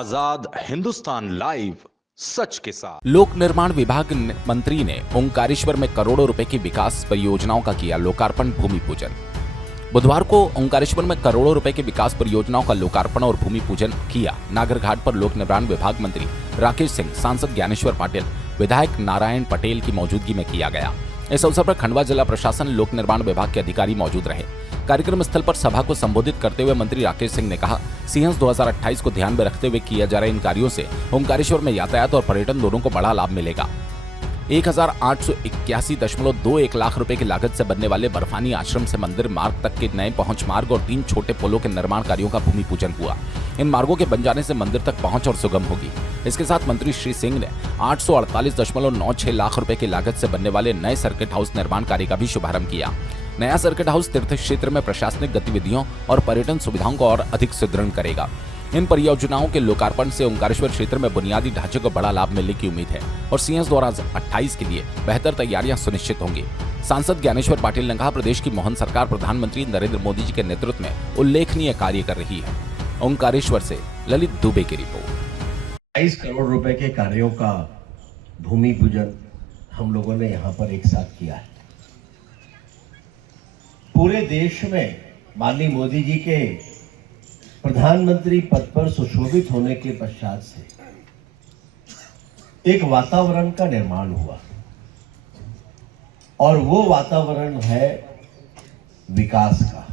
आजाद Hindustan live, सच के साथ। लोक निर्माण विभाग मंत्री ने ओंकारेश्वर में करोड़ों रुपए की विकास परियोजनाओं का किया लोकार्पण भूमि पूजन। बुधवार को ओंकारेश्वर में करोड़ों रुपए की विकास परियोजनाओं का लोकार्पण और भूमि पूजन किया। नागरघाट पर लोक निर्माण विभाग मंत्री राकेश सिंह, सांसद ज्ञानेश्वर पाटिल, विधायक नारायण पटेल की मौजूदगी में किया गया। इस अवसर पर खंडवा जिला प्रशासन, लोक निर्माण विभाग के अधिकारी मौजूद रहे। कार्यक्रम स्थल पर सभा को संबोधित करते हुए मंत्री राकेश सिंह ने कहा, सीएस 2028 को ध्यान में रखते हुए किए जा रहे इन कार्यों से ओंकारेश्वर में यातायात और पर्यटन दोनों को बड़ा लाभ मिलेगा। 1881.21 लाख रुपए की लागत से बनने वाले बर्फानी आश्रम से मंदिर मार्ग तक के नए पहुंच मार्ग और 3 छोटे पुलों के निर्माण कार्यों का भूमि पूजन हुआ। इन मार्गों के बन जाने से मंदिर तक पहुंच और सुगम होगी। इसके साथ मंत्री श्री सिंह ने 848.96 लाख रुपए की लागत से बनने वाले नए सर्किट हाउस निर्माण कार्य का भी शुभारंभ किया। नया सर्किट हाउस तीर्थ क्षेत्र में प्रशासनिक गतिविधियों और पर्यटन सुविधाओं को और अधिक सुदृढ़ करेगा। इन परियोजनाओं के लोकार्पण से ओंकारेश्वर क्षेत्र में बुनियादी ढांचे को बड़ा लाभ मिलने की उम्मीद है और सीएस 2028 के लिए बेहतर तैयारियां सुनिश्चित होंगी। सांसद ज्ञानेश्वर पाटिल ने कहा, प्रदेश की मोहन सरकार प्रधानमंत्री नरेंद्र मोदी जी के नेतृत्व में उल्लेखनीय कार्य कर रही है। ओंकारेश्वर से ललित दुबे की रिपोर्ट। 22 करोड़ रुपए के कार्यों का भूमि पूजन हम लोगों ने यहाँ पर एक साथ किया है। पूरे देश में माननीय मोदी जी के प्रधानमंत्री पद पर सुशोभित होने के पश्चात से एक वातावरण का निर्माण हुआ और वो वातावरण है विकास का।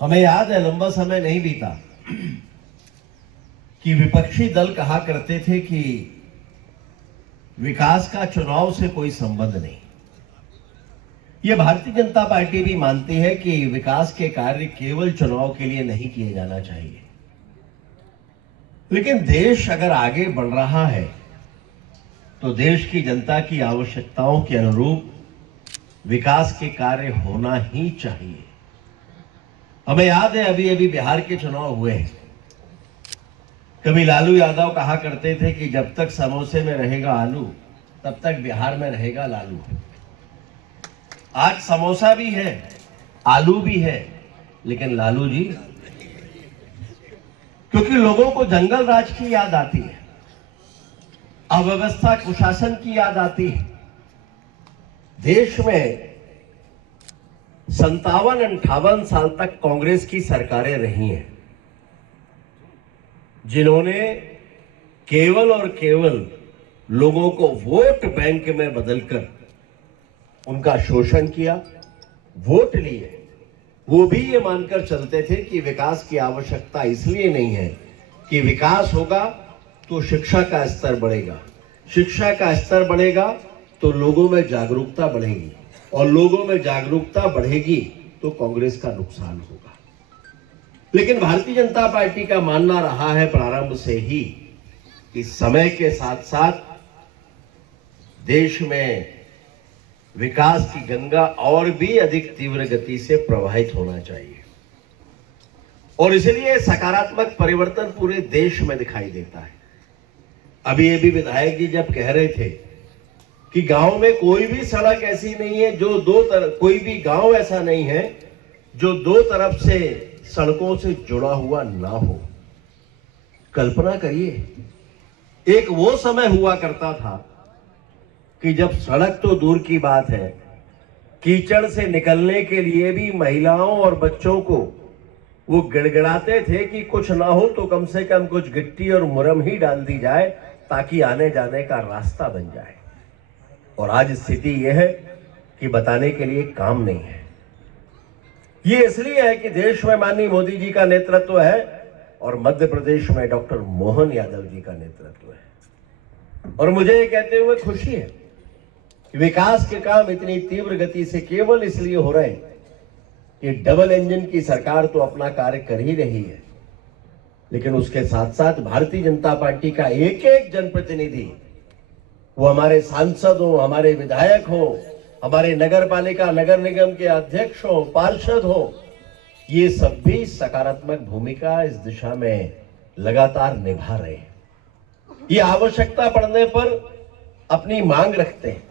हमें याद है, लंबा समय नहीं बीता कि विपक्षी दल कहा करते थे कि विकास का चुनाव से कोई संबंध नहीं। यह भारतीय जनता पार्टी भी मानती है कि विकास के कार्य केवल चुनाव के लिए नहीं किए जाना चाहिए, लेकिन देश अगर आगे बढ़ रहा है तो देश की जनता की आवश्यकताओं के अनुरूप विकास के कार्य होना ही चाहिए। हमें याद है, अभी अभी बिहार के चुनाव हुए हैं। कभी लालू यादव कहा करते थे कि जब तक समोसे में रहेगा आलू तब तक बिहार में रहेगा लालू। आज समोसा भी है, आलू भी है, लेकिन लालू जी, क्योंकि लोगों को जंगल राज की याद आती है, अव्यवस्था कुशासन की याद आती है। देश में 57-58 साल तक कांग्रेस की सरकारें रही हैं, जिन्होंने केवल और केवल लोगों को वोट बैंक में बदलकर उनका शोषण किया, वोट लिए। वो भी ये मानकर चलते थे कि विकास की आवश्यकता इसलिए नहीं है कि विकास होगा तो शिक्षा का स्तर बढ़ेगा, शिक्षा का स्तर बढ़ेगा तो लोगों में जागरूकता बढ़ेगी, और लोगों में जागरूकता बढ़ेगी तो कांग्रेस का नुकसान होगा। लेकिन भारतीय जनता पार्टी का मानना रहा है प्रारंभ से ही कि समय के साथ साथ देश में विकास की गंगा और भी अधिक तीव्र गति से प्रवाहित होना चाहिए, और इसलिए सकारात्मक परिवर्तन पूरे देश में दिखाई देता है। अभी विधायक जी जब कह रहे थे कि गांव में कोई भी सड़क ऐसी नहीं है जो कोई भी गांव ऐसा नहीं है जो दो तरफ से सड़कों से जुड़ा हुआ ना हो। कल्पना करिए, एक वो समय हुआ करता था कि जब सड़क तो दूर की बात है, कीचड़ से निकलने के लिए भी महिलाओं और बच्चों को वो गिड़गिड़ाते थे कि कुछ ना हो तो कम से कम कुछ गिट्टी और मुरम ही डाल दी जाए ताकि आने जाने का रास्ता बन जाए। और आज स्थिति यह है कि बताने के लिए काम नहीं है। ये इसलिए है कि देश में माननीय मोदी जी का नेतृत्व है और मध्य प्रदेश में डॉक्टर मोहन यादव जी का नेतृत्व है। और मुझे ये कहते हुए खुशी है कि विकास के काम इतनी तीव्र गति से केवल इसलिए हो रहे हैं कि डबल इंजन की सरकार तो अपना कार्य कर ही रही है, लेकिन उसके साथ साथ भारतीय जनता पार्टी का एक एक जनप्रतिनिधि, वो हमारे सांसद हो, हमारे विधायक हो, हमारे नगर पालिका नगर निगम के अध्यक्ष हो, पार्षद हो, ये सब भी सकारात्मक भूमिका इस दिशा में लगातार निभा रहे हैं। ये आवश्यकता पड़ने पर अपनी मांग रखते हैं।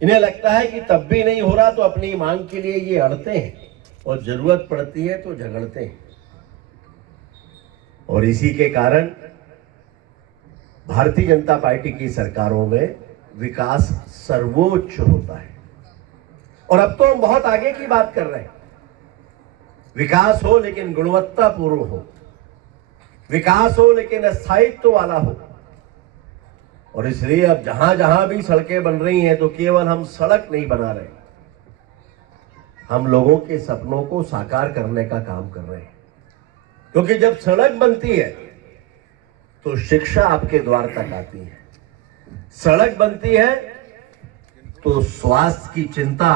इन्हें लगता है कि तब भी नहीं हो रहा तो अपनी मांग के लिए ये अड़ते हैं, और जरूरत पड़ती है तो झगड़ते हैं। और इसी के कारण भारतीय जनता पार्टी की सरकारों में विकास सर्वोच्च होता है। और अब तो हम बहुत आगे की बात कर रहे हैं। विकास हो लेकिन गुणवत्तापूर्ण हो, विकास हो लेकिन स्थायित्व वाला हो। और इसलिए अब जहां जहां भी सड़कें बन रही हैं तो केवल हम सड़क नहीं बना रहे, हम लोगों के सपनों को साकार करने का काम कर रहे हैं। क्योंकि जब सड़क बनती है तो शिक्षा आपके द्वार तक आती है, सड़क बनती है तो स्वास्थ्य की चिंता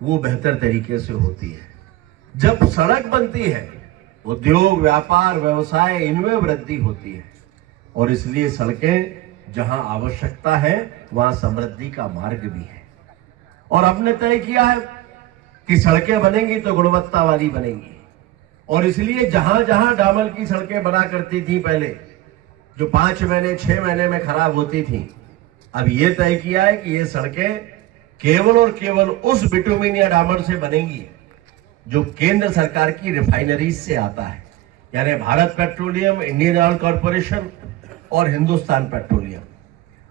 वो बेहतर तरीके से होती है। जब सड़क बनती है उद्योग, व्यापार, व्यवसाय, इनमें वृद्धि होती है। और इसलिए सड़कें जहां आवश्यकता है वहां समृद्धि का मार्ग भी है। और हमने तय किया है कि सड़कें बनेंगी तो गुणवत्ता वाली बनेंगी। और इसलिए जहां जहां डामर की सड़कें बना करती थी पहले, जो 5 महीने 6 महीने में खराब होती थी, अब ये तय किया है कि ये सड़कें केवल और केवल उस बिटुमिन या डामर से बनेंगी जो केंद्र सरकार की रिफाइनरीज से आता है, यानी Bharat petroleum, Indian oil corporation और हिंदुस्तान पेट्रोलियम।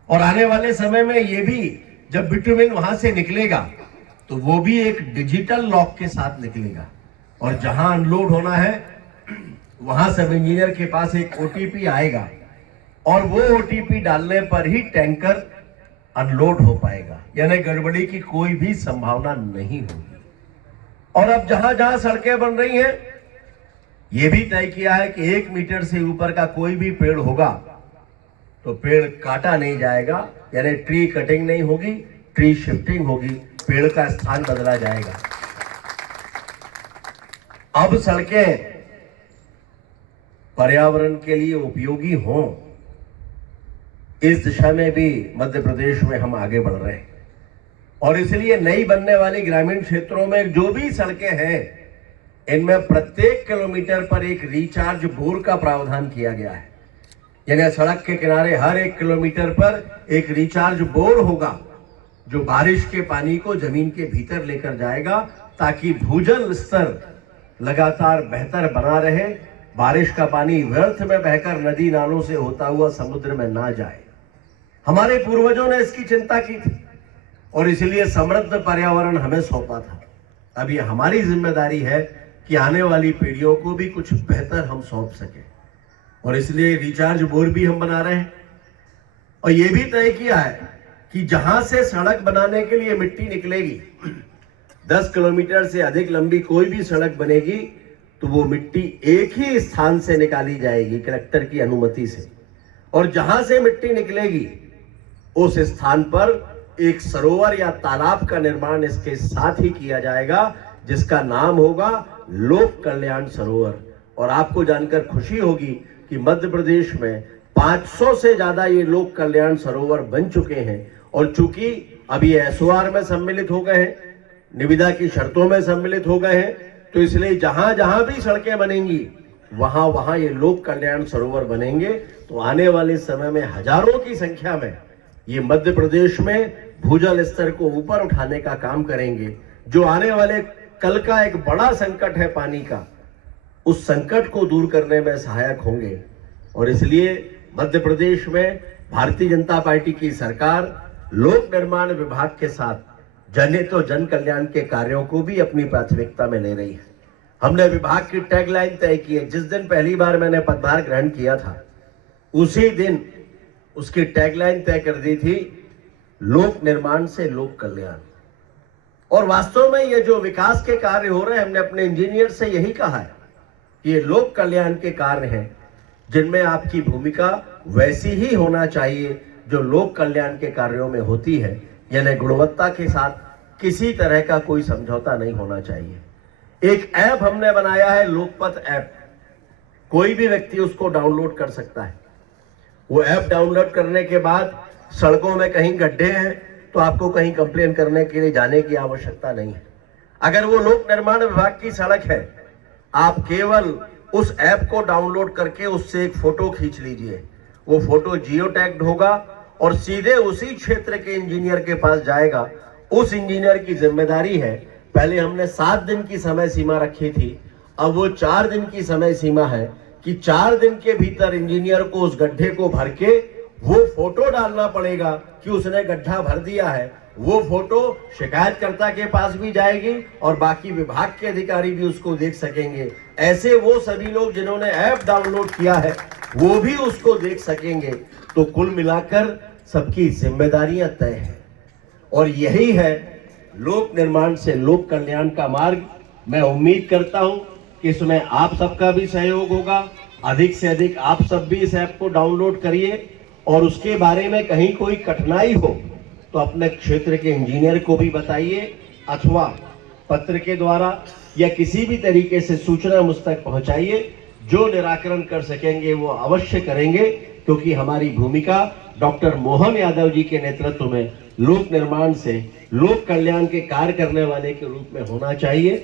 और आने वाले समय में ये भी जब बिटुमिन वहां से निकलेगा तो वो भी एक डिजिटल लॉक के साथ निकलेगा। और जहां अनलोड होना है वहां सब इंजीनियर के पास एक ओटीपी आएगा और वो ओटीपी डालने पर ही टैंकर अनलोड हो पाएगा, यानी गड़बड़ी की कोई भी संभावना नहीं होगी। और अब जहां जहां सड़कें बन रही हैं यह भी तय किया है कि 1 मीटर से ऊपर का कोई भी पेड़ होगा तो पेड़ काटा नहीं जाएगा, यानी ट्री कटिंग नहीं होगी, ट्री शिफ्टिंग होगी, पेड़ का स्थान बदला जाएगा। अब सड़कें पर्यावरण के लिए उपयोगी हों, इस दिशा में भी मध्य प्रदेश में हम आगे बढ़ रहे हैं। और इसलिए नई बनने वाली ग्रामीण क्षेत्रों में जो भी सड़कें हैं इनमें प्रत्येक किलोमीटर पर एक रिचार्ज बोर का प्रावधान किया गया है, यानी सड़क के किनारे हर 1 किलोमीटर पर एक रिचार्ज बोर होगा जो बारिश के पानी को जमीन के भीतर लेकर जाएगा, ताकि भूजल स्तर लगातार बेहतर बना रहे, बारिश का पानी व्यर्थ में बहकर नदी नालों से होता हुआ समुद्र में ना जाए। हमारे पूर्वजों ने इसकी चिंता की थी और इसलिए समृद्ध पर्यावरण हमें सौंपा था। अब ये हमारी जिम्मेदारी है कि आने वाली पीढ़ियों को भी कुछ बेहतर हम सौंप सके। और इसलिए रिचार्ज बोर भी हम बना रहे हैं। और ये भी तय किया है कि जहां से सड़क बनाने के लिए मिट्टी निकलेगी, 10 किलोमीटर से अधिक लंबी कोई भी सड़क बनेगी तो वो मिट्टी एक ही स्थान से निकाली जाएगी कलेक्टर की अनुमति से। और जहां से मिट्टी निकलेगी उस स्थान पर एक सरोवर या तालाब का निर्माण इसके साथ ही किया जाएगा, जिसका नाम होगा लोक कल्याण सरोवर। और आपको जानकर खुशी होगी कि मध्य प्रदेश में 500 से ज्यादा ये लोक कल्याण सरोवर बन चुके हैं। और चूंकि अब ये एसओआर में सम्मिलित हो गए हैं, निविदा की शर्तों में सम्मिलित हो गए हैं, तो इसलिए जहां जहां भी सड़कें बनेंगी वहां वहां ये लोक कल्याण सरोवर बनेंगे। तो आने वाले समय में हजारों की संख्या में ये मध्य प्रदेश में भूजल स्तर को ऊपर उठाने का काम करेंगे, जो आने वाले कल का एक बड़ा संकट है पानी का, उस संकट को दूर करने में सहायक होंगे। और इसलिए मध्य प्रदेश में भारतीय जनता पार्टी की सरकार लोक निर्माण विभाग के साथ जनहित और जन कल्याण के कार्यों को भी अपनी प्राथमिकता में ले रही है। हमने विभाग की टैगलाइन तय की है। जिस दिन पहली बार मैंने पदभार ग्रहण किया था उसी दिन उसकी टैगलाइन तय कर दी थी, लोक निर्माण से लोक कल्याण। और वास्तव में ये जो विकास के कार्य हो रहे हैं, हमने अपने इंजीनियर से यही कहा है कि ये लोक कल्याण के कार्य हैं जिनमें आपकी भूमिका वैसी ही होना चाहिए जो लोक कल्याण के कार्यों में होती है, यानी गुणवत्ता के साथ किसी तरह का कोई समझौता नहीं होना चाहिए। एक ऐप हमने बनाया है, लोकपथ ऐप, कोई भी व्यक्ति उसको डाउनलोड कर सकता है। वो ऐप डाउनलोड करने के बाद सड़कों में कहीं गड्ढे हैं तो आपको कहीं कंप्लेन करने के लिए जाने की आवश्यकता नहीं है। अगर वो लोक निर्माण विभाग की सड़क है, आप केवल उस ऐप को डाउनलोड करके उससे एक फोटो खींच लीजिए। वो फोटो जियो टैग्ड होगा और सीधे उसी क्षेत्र के इंजीनियर के पास जाएगा। उस इंजीनियर की जिम्मेदारी है, पहले हमने 7 दिन की समय सीमा रखी थी, अब वो 4 दिन की समय सीमा है कि 4 दिन के भीतर इंजीनियर को उस गड्ढे को भर के वो फोटो डालना पड़ेगा कि उसने गड्ढा भर दिया है। वो फोटो शिकायतकर्ता के पास भी जाएगी और बाकी विभाग के अधिकारी भी उसको देख सकेंगे। ऐसे वो सभी लोग जिन्होंने ऐप डाउनलोड किया है वो भी उसको देख सकेंगे। तो कुल मिलाकर सबकी जिम्मेदारियां तय हैं और यही है लोक निर्माण से लोक कल्याण का मार्ग। मैं उम्मीद करता हूं कि इसमें आप सबका भी सहयोग होगा। अधिक से अधिक आप सब भी इस ऐप को डाउनलोड करिए और उसके बारे में कहीं कोई कठिनाई हो तो अपने क्षेत्र के इंजीनियर को भी बताइए अथवा पत्र के द्वारा या किसी भी तरीके से सूचना मुझ तक पहुंचाइए। जो निराकरण कर सकेंगे वो अवश्य करेंगे, क्योंकि हमारी भूमिका डॉक्टर मोहन यादव जी के नेतृत्व में लोक निर्माण से लोक कल्याण के कार्य करने वाले के रूप में होना चाहिए।